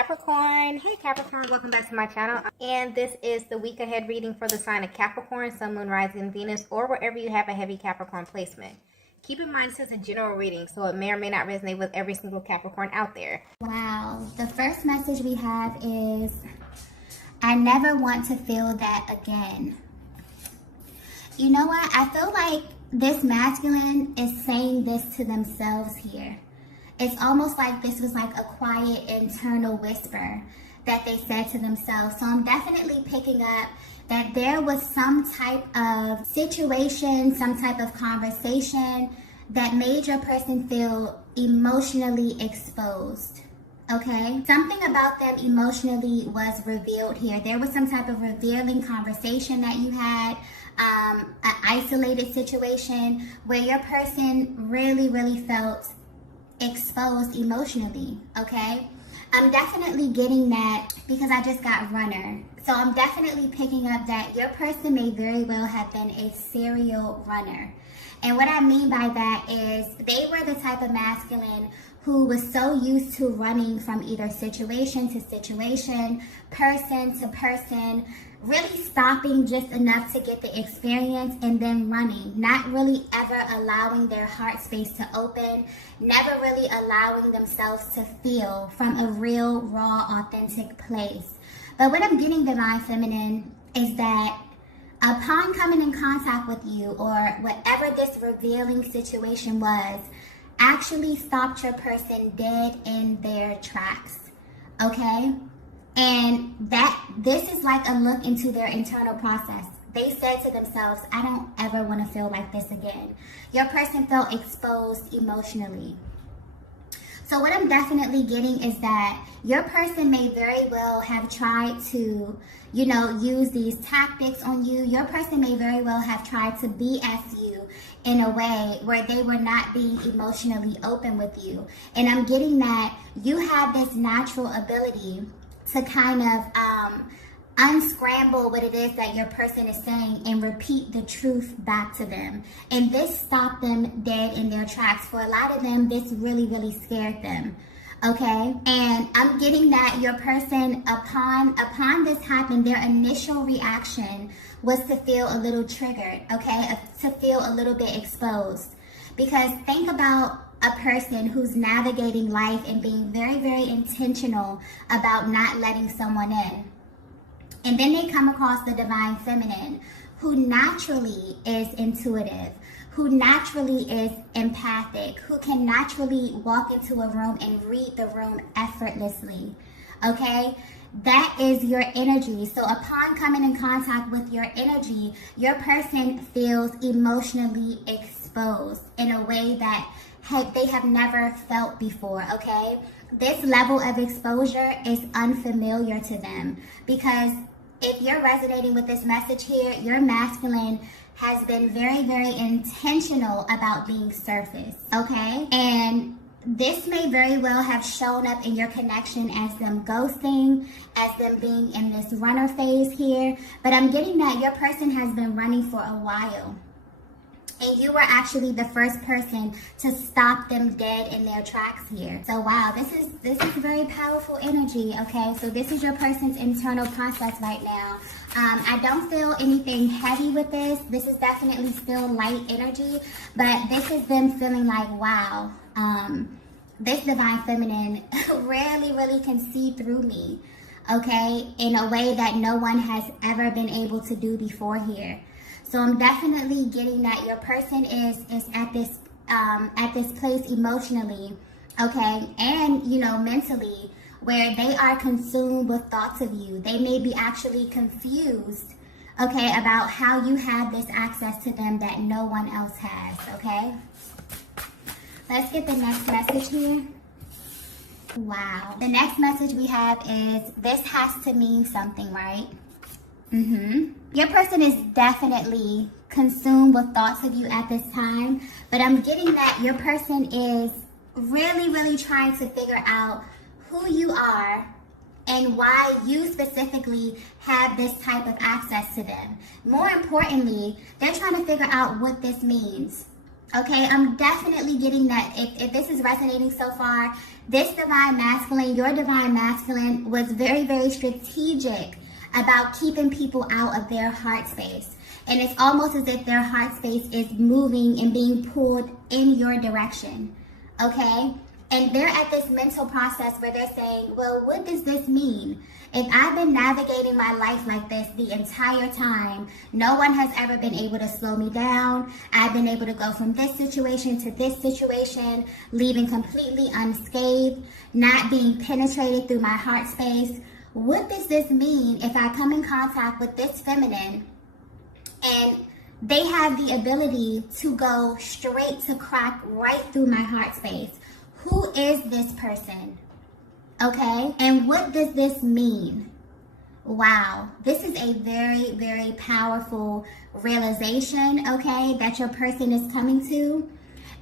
Capricorn. Hey Capricorn, welcome back to my channel. And this is the week ahead reading for the sign of Capricorn, Sun, Moon, Rising, Venus, or wherever you have a heavy Capricorn placement. Keep in mind this is a general reading, so it may or may not resonate with every single Capricorn out there. Wow, the first message we have is, I never want to feel that again. You know what? I feel like this masculine is saying this to themselves here. It's almost like this was like a quiet internal whisper that they said to themselves. So I'm definitely picking up that there was some type of situation, some type of conversation that made your person feel emotionally exposed. Okay? Something about them emotionally was revealed here. There was some type of revealing conversation that you had, an isolated situation where your person really felt exposed emotionally. Okay, I'm definitely getting that because I just got runner. So I'm definitely picking up that your person may very well have been a serial runner. And what I mean by that is they were the type of masculine who was so used to running from either situation to situation, person to person, really stopping just enough to get the experience and then running, not really ever allowing their heart space to open, never really allowing themselves to feel from a real, raw, authentic place. But what I'm getting, Divine Feminine, is that upon coming in contact with you, or whatever this revealing situation was, actually stopped your person dead in their tracks. Okay? And this is like a look into their internal process. They said to themselves, I don't ever want to feel like this again. Your person felt exposed emotionally. So what I'm definitely getting is that your person may very well have tried to, use these tactics on you. Your person may very well have tried to BS you in a way where they were not being emotionally open with you. And I'm getting that you have this natural ability to kind of unscramble what it is that your person is saying and repeat the truth back to them. And this stopped them dead in their tracks. For a lot of them, this really scared them. Okay? And I'm getting that your person, upon this happened, their initial reaction was to feel a little triggered, okay? To feel a little bit exposed. Because think about a person who's navigating life and being very intentional about not letting someone in. And then they come across the Divine Feminine, who naturally is intuitive, who naturally is empathic, who can naturally walk into a room and read the room effortlessly. Okay? That is your energy. So upon coming in contact with your energy, your person feels emotionally exposed in a way that they have never felt before, okay? This level of exposure is unfamiliar to them, because if you're resonating with this message here, your masculine has been very intentional about being surface, okay? And this may very well have shown up in your connection as them ghosting, as them being in this runner phase here, but I'm getting that your person has been running for a while. And you were actually the first person to stop them dead in their tracks here. So wow, this is very powerful energy, okay? So this is your person's internal process right now. I don't feel anything heavy with this. This is definitely still light energy, but this is them feeling like, wow, this Divine Feminine really can see through me, okay? In a way that no one has ever been able to do before here. So I'm definitely getting that your person is at this place emotionally, okay, and mentally, where they are consumed with thoughts of you. They may be actually confused, okay, about how you have this access to them that no one else has, okay. Let's get the next message here. Wow. The next message we have is, this has to mean something, right? Your person is definitely consumed with thoughts of you at this time, but I'm getting that your person is really trying to figure out who you are and why you specifically have this type of access to them. More importantly, they're trying to figure out what this means. Okay, I'm definitely getting that. If this is resonating so far, this divine masculine, your divine masculine, was very, very strategic about keeping people out of their heart space. And it's almost as if their heart space is moving and being pulled in your direction. Okay? And they're at this mental process where they're saying, well, what does this mean? If I've been navigating my life like this the entire time, no one has ever been able to slow me down. I've been able to go from this situation to this situation, leaving completely unscathed, not being penetrated through my heart space. What does this mean if I come in contact with this feminine and they have the ability to go straight to crack right through my heart space? Who is this person? Okay, and what does this mean? Wow, this is a very, very powerful realization, okay, that your person is coming to.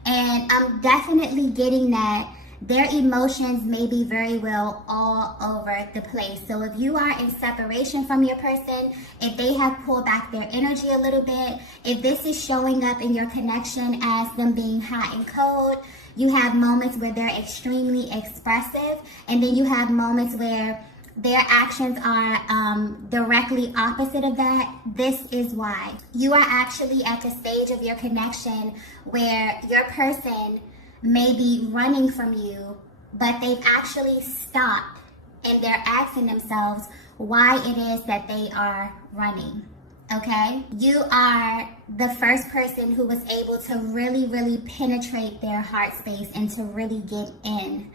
And I'm definitely getting that their emotions may be very well all over the place. So if you are in separation from your person, if they have pulled back their energy a little bit, if this is showing up in your connection as them being hot and cold, you have moments where they're extremely expressive, and then you have moments where their actions are directly opposite of that. This is why. You are actually at the stage of your connection where your person may be running from you, but they've actually stopped and they're asking themselves why it is that they are running. Okay, you are the first person who was able to really, really penetrate their heart space and to really get in.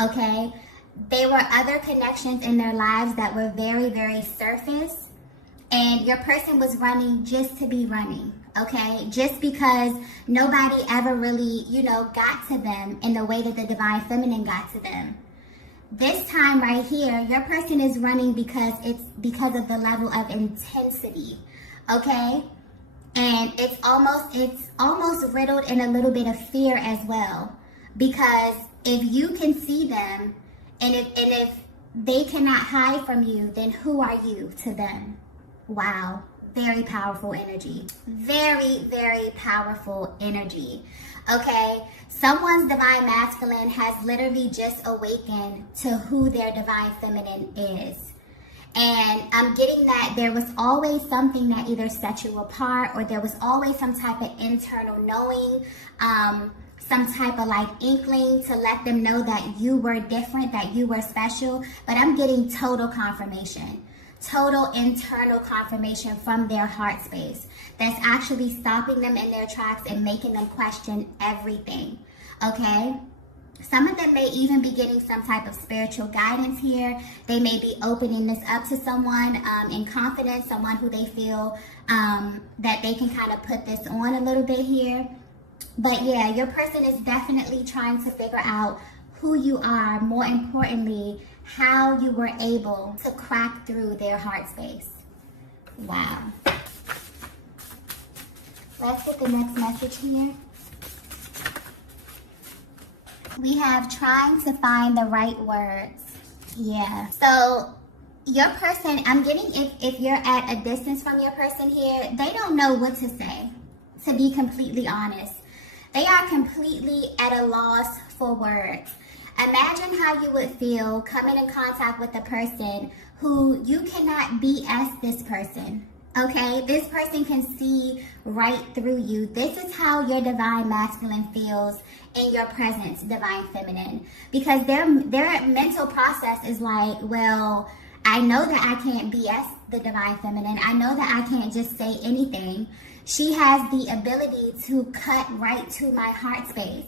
Okay, there were other connections in their lives that were very, very surface, and your person was running just to be running. Okay, just because nobody ever really, got to them in the way that the divine feminine got to them. This time right here, your person is running because of the level of intensity. Okay, and it's almost riddled in a little bit of fear as well, because if you can see them and if they cannot hide from you, then who are you to them? Wow, very powerful energy. Very, very powerful energy. Okay, someone's divine masculine has literally just awakened to who their divine feminine is. And I'm getting that there was always something that either set you apart, or there was always some type of internal knowing, some type of like inkling to let them know that you were different, that you were special. But I'm getting total confirmation, total internal confirmation from their heart space that's actually stopping them in their tracks and making them question everything. Okay? Some of them may even be getting some type of spiritual guidance here. They may be opening this up to someone in confidence, someone who they feel that they can kind of put this on a little bit here. But yeah, your person is definitely trying to figure out who you are. More importantly, how you were able to crack through their heart space. Wow. Let's get the next message here. We have trying to find the right words. Yeah. So your person, I'm getting if you're at a distance from your person here, they don't know what to say, to be completely honest. They are completely at a loss for words. Imagine how you would feel coming in contact with a person who you cannot BS this person. Okay, this person can see right through you. This is how your divine masculine feels in your presence, divine feminine. Because their mental process is like, well, I know that I can't BS the divine feminine. I know that I can't just say anything. She has the ability to cut right to my heart space.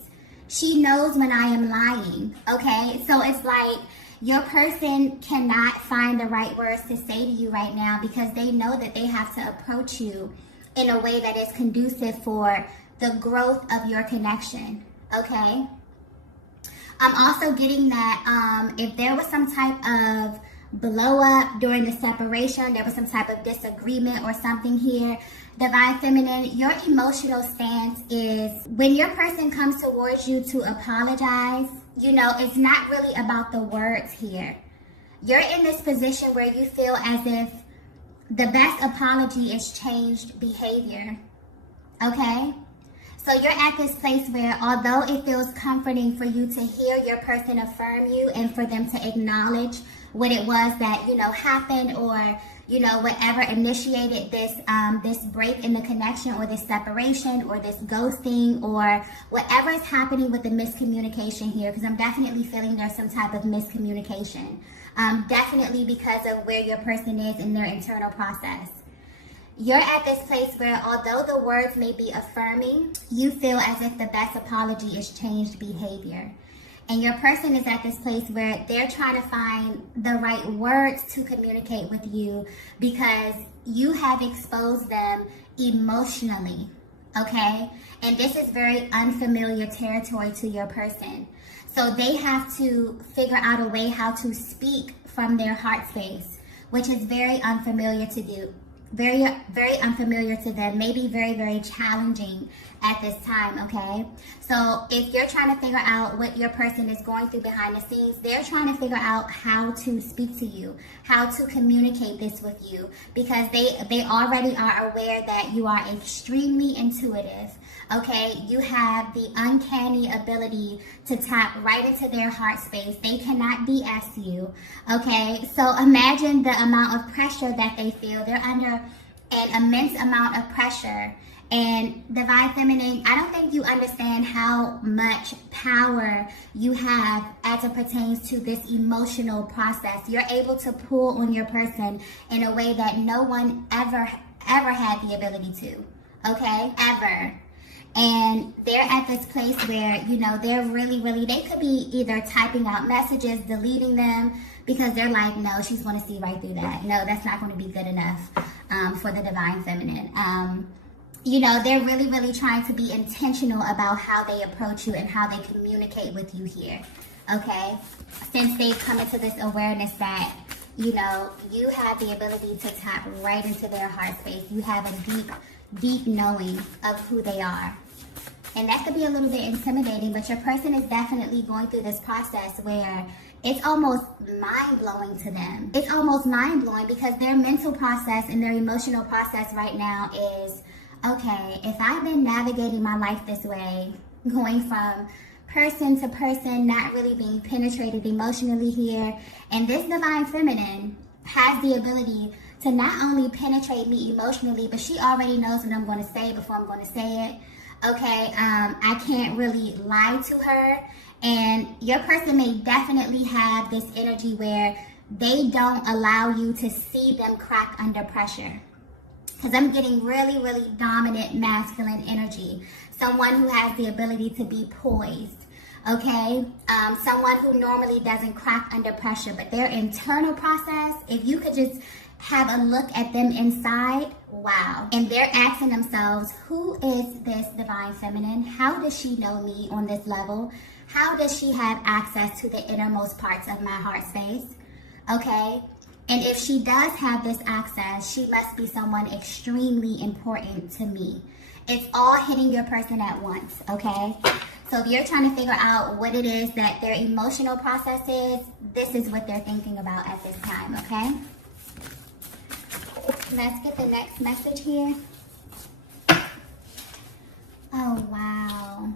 She knows when I am lying, okay? So it's like, your person cannot find the right words to say to you right now because they know that they have to approach you in a way that is conducive for the growth of your connection, okay? I'm also getting that if there was some type of blow up during the separation, there was some type of disagreement or something here, divine feminine, your emotional stance is when your person comes towards you to apologize, it's not really about the words here. You're in this position where you feel as if the best apology is changed behavior, okay? So you're at this place where, although it feels comforting for you to hear your person affirm you and for them to acknowledge what it was that, happened, or, whatever initiated this break in the connection, or this separation, or this ghosting, or whatever is happening with the miscommunication here, because I'm definitely feeling there's some type of miscommunication. Definitely because of where your person is in their internal process. You're at this place where, although the words may be affirming, you feel as if the best apology is changed behavior. And your person is at this place where they're trying to find the right words to communicate with you because you have exposed them emotionally, okay? And this is very unfamiliar territory to your person. So they have to figure out a way how to speak from their heart space, which is very unfamiliar to do. Very, very unfamiliar to them, maybe very, very challenging at this time, okay? So if you're trying to figure out what your person is going through behind the scenes, they're trying to figure out how to speak to you, how to communicate this with you, because they already are aware that you are extremely intuitive, okay? You have the uncanny ability to tap right into their heart space. They cannot BS you, okay? So imagine the amount of pressure that they feel. They're under an immense amount of pressure. And Divine Feminine, I don't think you understand how much power you have as it pertains to this emotional process. You're able to pull on your person in a way that no one ever had the ability to, okay? Ever. And they're at this place where, they're really, they could be either typing out messages, deleting them, because they're like, no, she's going to see right through that. No, that's not going to be good enough for the Divine Feminine. They're really trying to be intentional about how they approach you and how they communicate with you here, okay? Since they've come into this awareness that, you have the ability to tap right into their heart space. You have a deep knowing of who they are. And that could be a little bit intimidating, but your person is definitely going through this process where it's almost mind-blowing to them. It's almost mind-blowing because their mental process and their emotional process right now is, okay, if I've been navigating my life this way, going from person to person, not really being penetrated emotionally here, and this Divine Feminine has the ability to not only penetrate me emotionally, but she already knows what I'm going to say before I'm going to say it. Okay, I can't really lie to her. And your person may definitely have this energy where they don't allow you to see them crack under pressure. Because I'm getting really dominant masculine energy. Someone who has the ability to be poised. Okay, someone who normally doesn't crack under pressure, but their internal process, if you could just have a look at them inside, wow. And they're asking themselves, who is this Divine Feminine? How does she know me on this level? How does she have access to the innermost parts of my heart space? Okay, and if she does have this access, she must be someone extremely important to me. It's all hitting your person at once, okay? So if you're trying to figure out what it is that their emotional process is, this is what they're thinking about at this time, okay? Let's get the next message here. Oh, wow.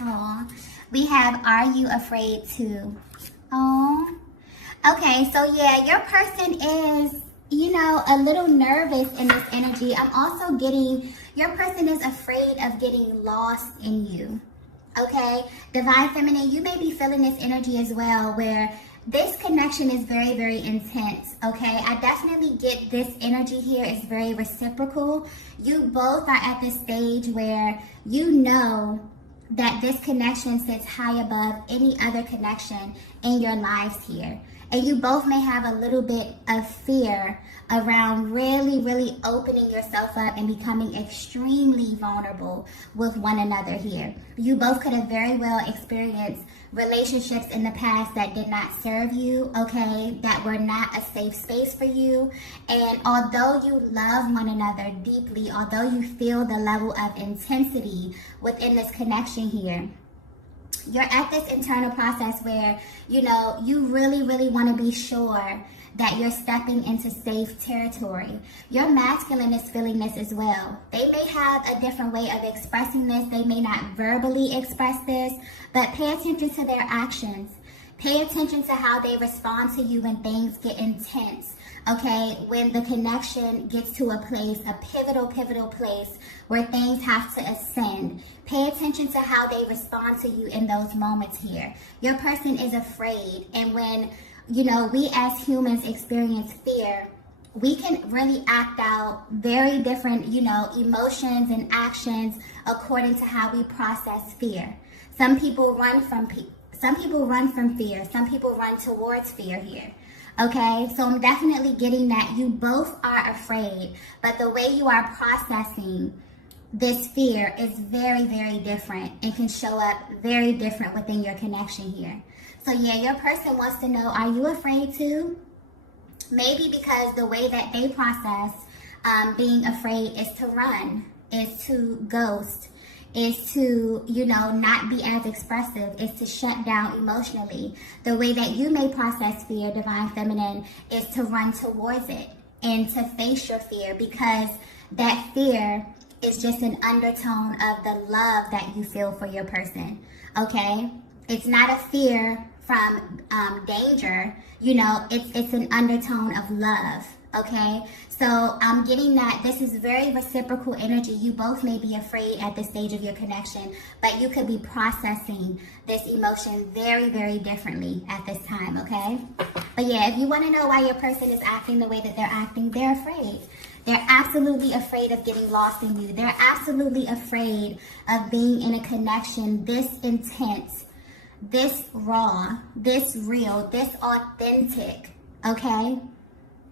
Oh, we have, are you afraid to? Oh, okay. So yeah, your person is, a little nervous in this energy. I'm also getting, your person is afraid of getting lost in you. Okay, Divine Feminine, you may be feeling this energy as well, where this connection is very intense. Okay, I definitely get this energy here is very reciprocal. You both are at this stage where you know that this connection sits high above any other connection in your lives here. And you both may have a little bit of fear around really opening yourself up and becoming extremely vulnerable with one another here. You both could have very well experienced relationships in the past that did not serve you, okay, that were not a safe space for you. And although you love one another deeply, although you feel the level of intensity within this connection here, you're at this internal process where, you know, you really, really want to be sure that you're stepping into safe territory. Your masculine is feeling this as well. They may have a different way of expressing this. They may not verbally express this, but pay attention to their actions. Pay attention to how they respond to you when things get intense. Okay, when the connection gets to a place, a pivotal place where things have to ascend. Pay attention to how they respond to you in those moments here. Your person is afraid, and when, you know, we as humans experience fear, we can really act out very different, you know, emotions and actions according to how we process fear. Some people run from fear. Some people run towards fear here. Okay, so I'm definitely getting that you both are afraid, but the way you are processing this fear is very, very different and can show up very different within your connection here. So yeah, your person wants to know, are you afraid too? Maybe because the way that they process being afraid is to run, is to ghost, is to, you know, not be as expressive, is to shut down emotionally. The way that you may process fear, Divine Feminine, is to run towards it and to face your fear, because that fear is just an undertone of the love that you feel for your person, okay? It's not a fear from danger, you know, it's an undertone of love, okay? So I'm getting that this is very reciprocal energy. You both may be afraid at this stage of your connection, but you could be processing this emotion very, very differently at this time, okay? But yeah, if you want to know why your person is acting the way that they're acting, they're afraid. They're absolutely afraid of getting lost in you. They're absolutely afraid of being in a connection this intense, this raw, this real, this authentic, okay?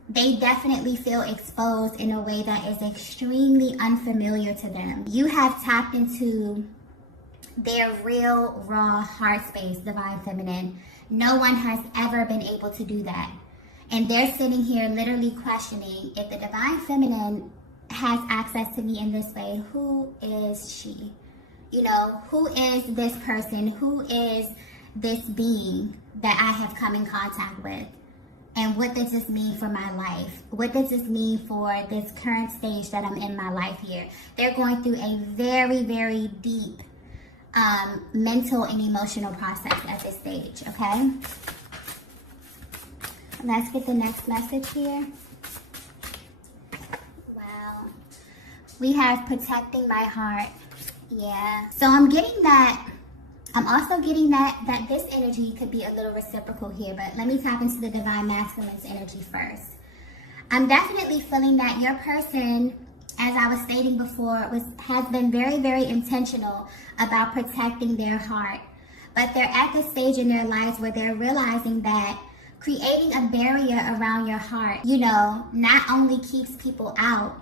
They definitely feel exposed in a way that is extremely unfamiliar to them. You have tapped into their real, raw heart space, Divine Feminine. No one has ever been able to do that. And they're sitting here literally questioning, if the Divine Feminine has access to me in this way, who is she? You know, who is this person? Who is this being that I have come in contact with? And what does this mean for my life? What does this mean for this current stage that I'm in my life here? They're going through a very, very deep mental and emotional process at this stage, okay? Let's get the next message here. Wow. We have protecting my heart. Yeah. So I'm getting that. I'm also getting that this energy could be a little reciprocal here, but let me tap into the Divine Masculine's energy first. I'm definitely feeling that your person, as I was stating before, has been very, very intentional about protecting their heart. But they're at the stage in their lives where they're realizing that creating a barrier around your heart, you know, not only keeps people out,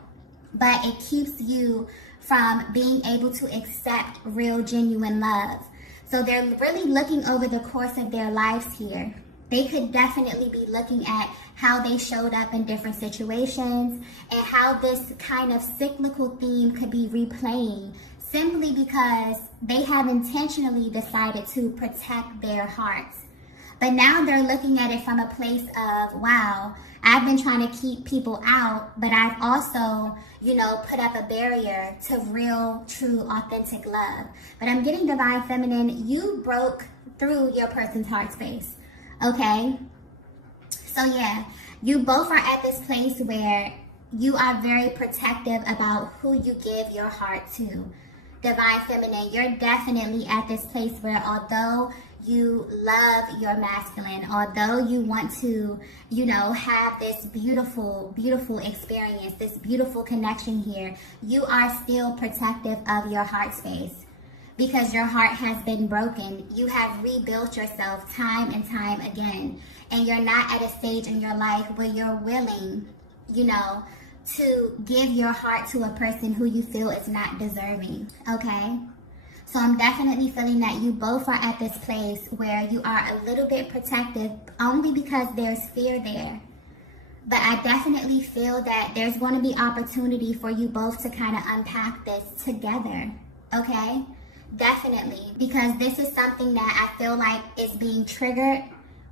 but it keeps you from being able to accept real, genuine love. So they're really looking over the course of their lives here. They could definitely be looking at how they showed up in different situations and how this kind of cyclical theme could be replaying simply because they have intentionally decided to protect their hearts. But now they're looking at it from a place of, wow, I've been trying to keep people out, but I've also, you know, put up a barrier to real, true, authentic love. But I'm getting Divine Feminine, you broke through your person's heart space, okay? So yeah, you both are at this place where you are very protective about who you give your heart to. Divine Feminine, you're definitely at this place where although you love your masculine, although you want to, you know, have this beautiful, beautiful experience, this beautiful connection here, you are still protective of your heart space because your heart has been broken. You have rebuilt yourself time and time again, and you're not at a stage in your life where you're willing, you know, to give your heart to a person who you feel is not deserving, okay? So I'm definitely feeling that you both are at this place where you are a little bit protective only because there's fear there. But I definitely feel that there's going to be opportunity for you both to kind of unpack this together, okay? Definitely, because this is something that I feel like is being triggered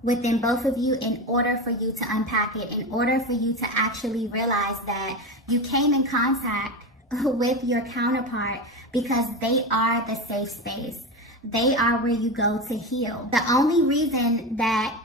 within both of you in order for you to unpack it, in order for you to actually realize that you came in contact with your counterpart because they are the safe space. They are where you go to heal. The only reason that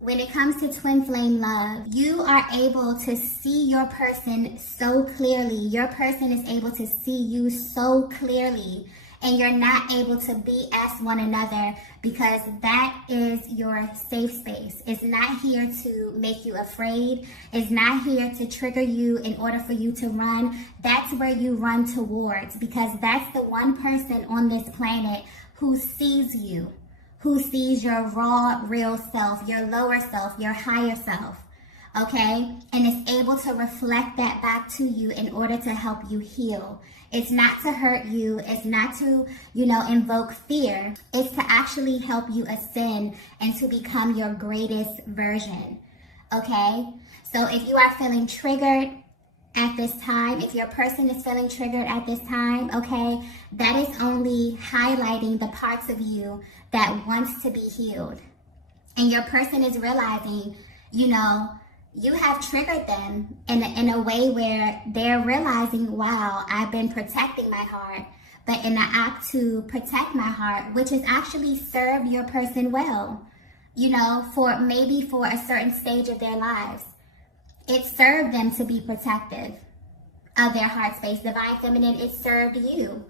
when it comes to twin flame love, you are able to see your person so clearly. Your person is able to see you so clearly, and you're not able to BS one another because that is your safe space. It's not here to make you afraid. It's not here to trigger you in order for you to run. That's where you run towards, because that's the one person on this planet who sees you, who sees your raw, real self, your lower self, your higher self, okay? And is able to reflect that back to you in order to help you heal. It's not to hurt you. It's not to, invoke fear. It's to actually help you ascend and to become your greatest version, okay? So if you are feeling triggered at this time, if your person is feeling triggered at this time, okay, that is only highlighting the parts of you that wants to be healed. And your person is realizing, you have triggered them in a way where they're realizing, wow, I've been protecting my heart. But in the act to protect my heart, which has actually served your person well, for a certain stage of their lives, it served them to be protective of their heart space. Divine Feminine, it served you.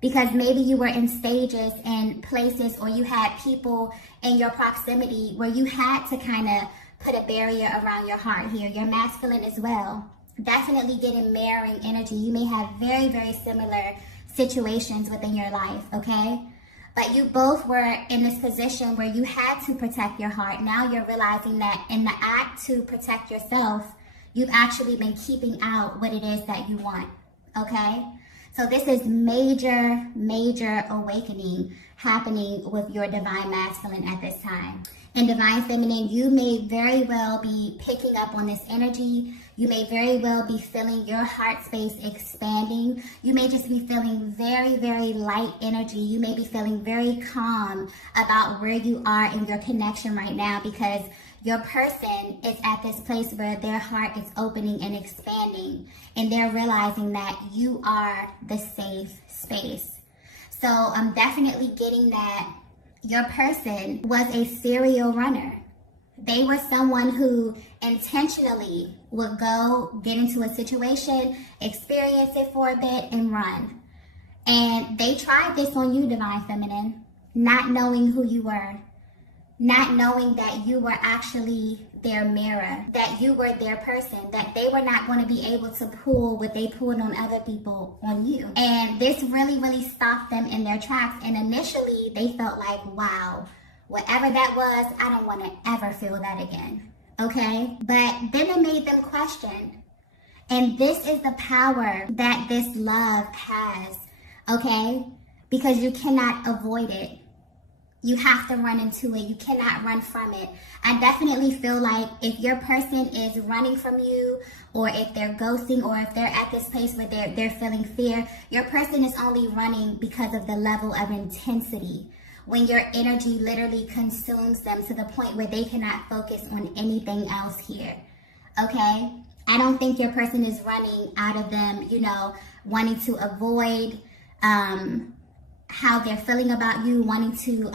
Because maybe you were in stages and places, or you had people in your proximity where you had to kind of put a barrier around your heart here. Your masculine as well. Definitely getting mirroring energy. You may have very, very similar situations within your life, okay? But you both were in this position where you had to protect your heart. Now you're realizing that in the act to protect yourself, you've actually been keeping out what it is that you want, okay? So this is major, major awakening happening with your divine masculine at this time. In divine feminine, you may very well be picking up on this energy. You may very well be feeling your heart space expanding. You may just be feeling very, very light energy. You may be feeling very calm about where you are in your connection right now, because your person is at this place where their heart is opening and expanding, and they're realizing that you are the safe space. So I'm definitely getting that your person was a serial runner. They were someone who intentionally would go get into a situation, experience it for a bit, and run. And they tried this on you, divine feminine, not knowing who you were. Not knowing that you were actually their mirror, that you were their person, that they were not going to be able to pull what they pulled on other people on you. And this really, really stopped them in their tracks. And initially they felt like, wow, whatever that was, I don't want to ever feel that again. Okay? But then it made them question. And this is the power that this love has. Okay? Because you cannot avoid it. You have to run into it. You cannot run from it. I definitely feel like if your person is running from you, or if they're ghosting, or if they're at this place where they're feeling fear, your person is only running because of the level of intensity. When your energy literally consumes them to the point where they cannot focus on anything else here. Okay? I don't think your person is running out of them, wanting to avoid how they're feeling about you, wanting to,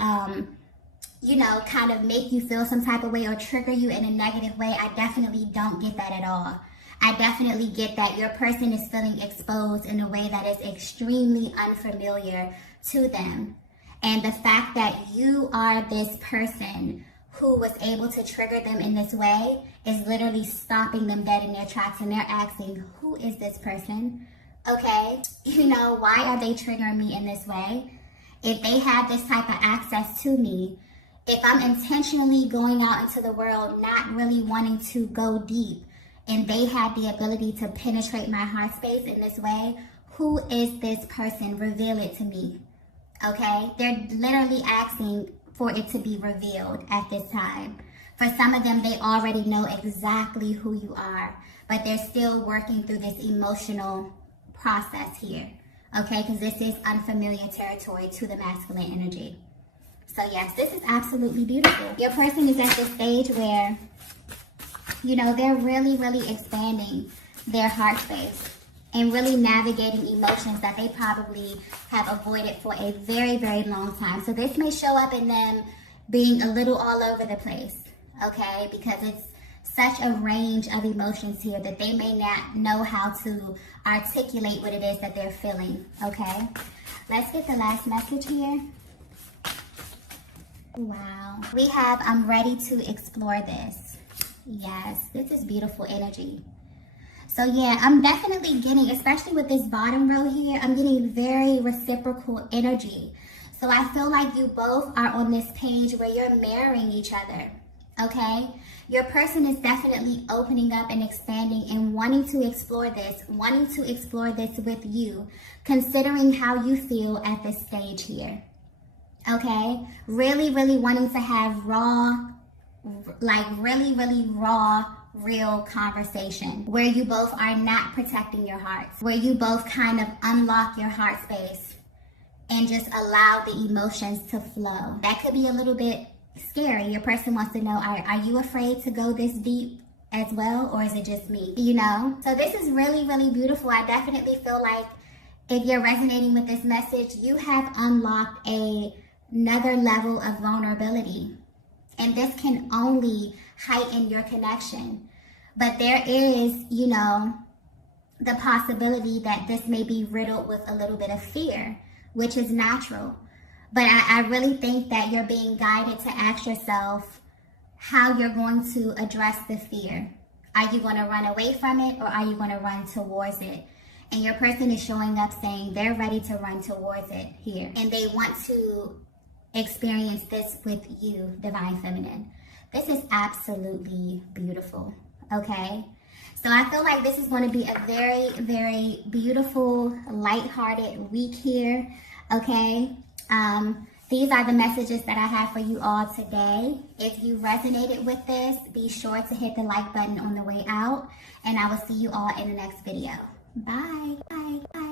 kind of make you feel some type of way or trigger you in a negative way. I definitely don't get that at all. I definitely get that your person is feeling exposed in a way that is extremely unfamiliar to them. And the fact that you are this person who was able to trigger them in this way is literally stopping them dead in their tracks, and they're asking, who is this person? Okay, why are they triggering me in this way? If they have this type of access to me, if I'm intentionally going out into the world, not really wanting to go deep, and they have the ability to penetrate my heart space in this way, who is this person? Reveal it to me. Okay, they're literally asking for it to be revealed at this time. For some of them, they already know exactly who you are, but they're still working through this emotional process here. okay? Because this is unfamiliar territory to the masculine energy. So yes, this is absolutely beautiful. Your person is at this stage where, you know, they're really, really expanding their heart space and really navigating emotions that they probably have avoided for a very, very long time. So this may show up in them being a little all over the place, okay? Because it's such a range of emotions here that they may not know how to articulate what it is that they're feeling, okay? Let's get the last message here. Wow. We have, I'm ready to explore this. Yes, this is beautiful energy. So yeah, I'm definitely getting, especially with this bottom row here, I'm getting very reciprocal energy. So I feel like you both are on this page where you're marrying each other, okay? Your person is definitely opening up and expanding and wanting to explore this with you, considering how you feel at this stage here, okay? Really, really wanting to have raw, like really, really raw, real conversation where you both are not protecting your hearts, where you both kind of unlock your heart space and just allow the emotions to flow. That could be a little bit scary. Your person wants to know, are you afraid to go this deep as well, or is it just me? You know? So this is really, really beautiful. I definitely feel like if you're resonating with this message, you have unlocked another level of vulnerability. And this can only heighten your connection. But there is, you know, the possibility that this may be riddled with a little bit of fear, which is natural. But I really think that you're being guided to ask yourself how you're going to address the fear. Are you going to run away from it, or are you going to run towards it? And your person is showing up saying they're ready to run towards it here. And they want to experience this with you, Divine Feminine. This is absolutely beautiful, okay? So I feel like this is going to be a very, very beautiful, lighthearted week here, okay? These are the messages that I have for you all today. If you resonated with this, be sure to hit the like button on the way out, and I will see you all in the next video. Bye. Bye. Bye.